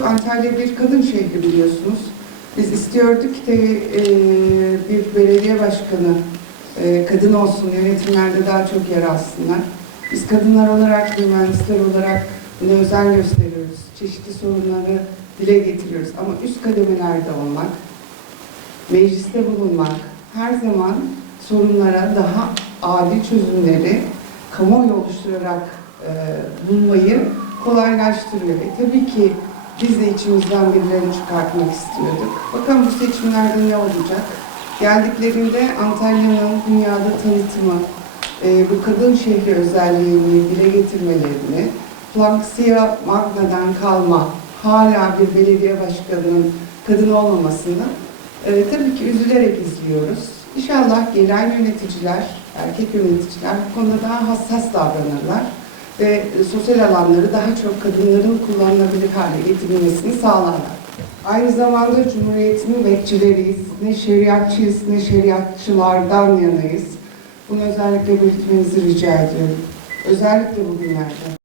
Antalya bir kadın şehri biliyorsunuz. Biz istiyorduk ki e, bir belediye başkanı e, kadın olsun, yönetimlerde daha çok yer alsınlar. Biz kadınlar olarak, mühendisler olarak buna özen gösteriyoruz. Çeşitli sorunları dile getiriyoruz. Ama üst kademelerde olmak, mecliste bulunmak, her zaman sorunlara daha adil çözümleri kamuoyu oluşturarak e, bulmayı kolaylaştırıyor. E, tabii ki biz de içimizden birilerini çıkartmak istiyorduk. Bakalım bu seçimlerde ne olacak? Geldiklerinde Antalya'nın dünyada tanıtımı, e, bu kadın şehri özelliğini dile getirmelerini, Planksia Magna'dan kalma hala bir belediye başkanının kadın olmamasını e, tabii ki üzülerek izliyoruz. İnşallah gelen yöneticiler, erkek yöneticiler bu konuda daha hassas davranırlar ve sosyal alanları daha çok kadınların kullanılabilir hale getirilmesini sağlarlar. Aynı zamanda Cumhuriyet'in bekçileriyiz. Ne şeriatçıyız ne şeriatçılardan yanayız. Bunu özellikle belirtmenizi rica ediyorum. Özellikle bugünlerde.